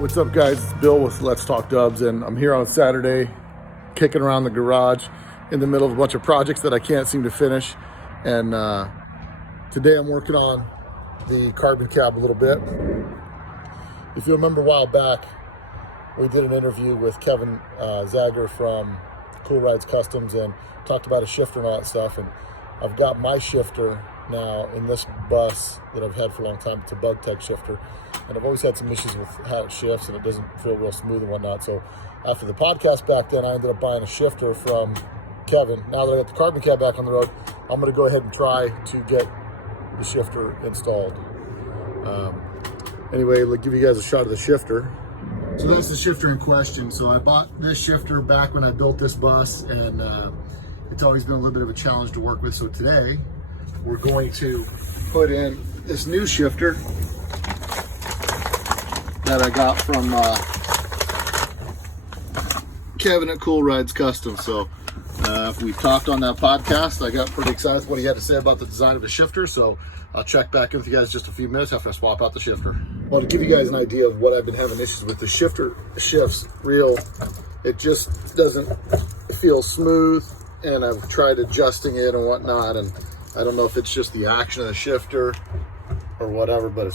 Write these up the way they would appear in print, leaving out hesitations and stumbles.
What's up guys, it's Bill with Let's Talk Dubs, and I'm here on Saturday kicking around the garage in the middle of a bunch of projects that I can't seem to finish. And today I'm working on the carbon cab a little bit. If you remember a while back, we did an interview with Kevin Zager from Cool Rides Customs and talked about a shifter and all that stuff. And I've got my shifter now in this bus that I've had for a long time. It's a Bug-Tec shifter, and I've always had some issues with how it shifts and it doesn't feel real smooth and whatnot. So after the podcast back then, I ended up buying a shifter from Kevin. Now that I got the carbon cab back on the road, I'm going to go ahead and try to get the shifter installed. Anyway, let's give you guys a shot of the shifter. So that's the shifter in question. So I bought this shifter back when I built this bus, and it's always been a little bit of a challenge to work with. So today we're going to put in this new shifter that I got from Kevin at Cool Rides Custom. So we talked on that podcast. I got pretty excited with what he had to say about the design of the shifter. So I'll check back in with you guys in just a few minutes after I swap out the shifter. Well, to give you guys an idea of what I've been having issues with, the shifter shifts real. It just doesn't feel smooth, and I've tried adjusting it and whatnot, and I don't know if it's just the action of the shifter or whatever, but it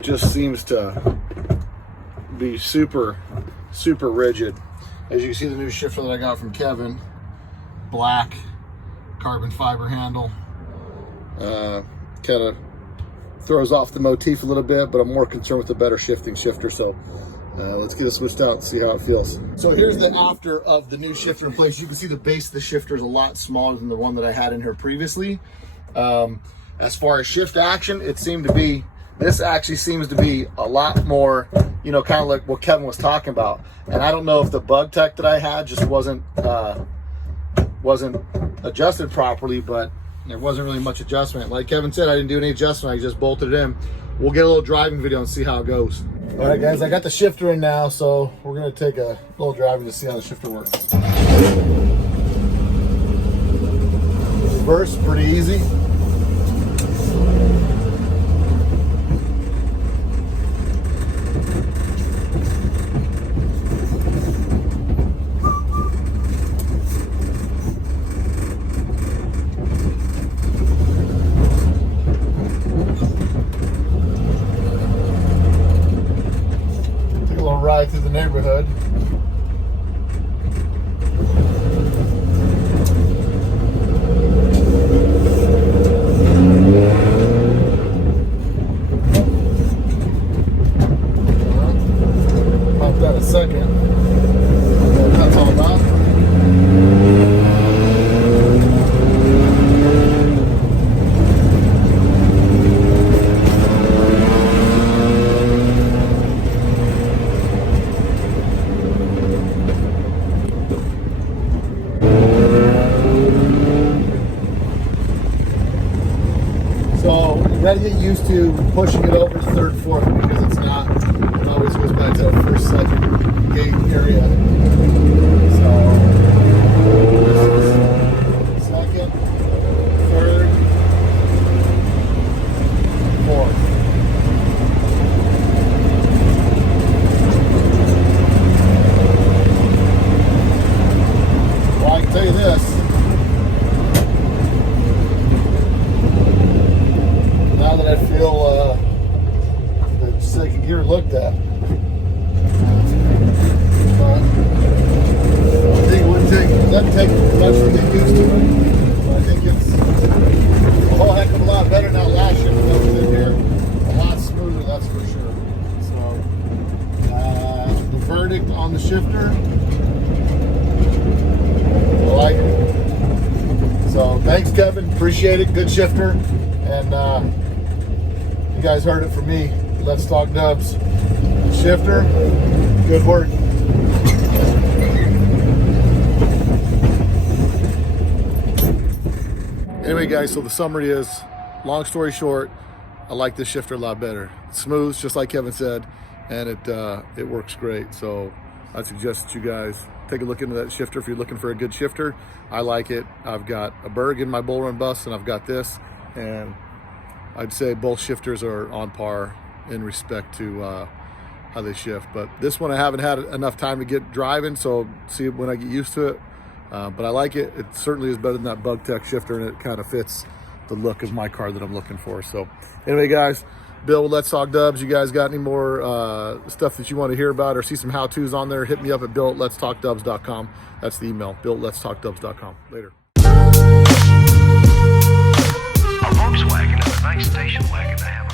just seems to be super rigid. As you can see, the new shifter that I got from Kevin, black carbon fiber handle, kind of throws off the motif a little bit, but I'm more concerned with the better shifting shifter. So let's get it switched out and see how it feels. So here's the after of the new shifter in place. You can see the base of the shifter is a lot smaller than the one that I had in here previously. As far as shift action, this actually seems to be a lot more, kind of like what Kevin was talking about. And I don't know if the Bug-Tec that I had just wasn't adjusted properly, but there wasn't really much adjustment. Like Kevin said, I didn't do any adjustment. I just bolted it in. We'll get a little driving video and see how it goes. All right, guys, I got the shifter in now, so we're gonna take a little driving to see how the shifter works. Reverse, pretty easy. Ride through the neighborhood. Pop that a second. That's all about. So you gotta get used to pushing it over to third, fourth, because it always goes back to that first, second gate area. So this is second, third, fourth. Well, I can tell you this. Now that I feel the second gear looked at, but I think it doesn't take much to get used to it. But I think it's a whole heck of a lot better now. Last shifter that was in here, a lot smoother, that's for sure. So the verdict on the shifter, I like it. So thanks, Kevin, appreciate it. Good shifter, and you guys heard it from me. Let's Talk Dubs. Shifter, good work. Anyway, guys, so the summary is, long story short, I like this shifter a lot better. It's smooth, just like Kevin said, and it works great. So I suggest that you guys take a look into that shifter if you're looking for a good shifter. I like it. I've got a Berg in my bull run bus, and I've got this, and I'd say both shifters are on par in respect to how they shift. But this one I haven't had enough time to get driving, so see when I get used to it. But I like it. It certainly is better than that Bug-Tec shifter, and it kind of fits the look of my car that I'm looking for. So anyway, guys, Bill with Let's Talk Dubs. You guys got any more stuff that you want to hear about or see some how-tos on there, hit me up at bill@letstalkdubs.com. That's the email, bill@letstalkdubs.com. Later. A Volkswagen is a nice station wagon to have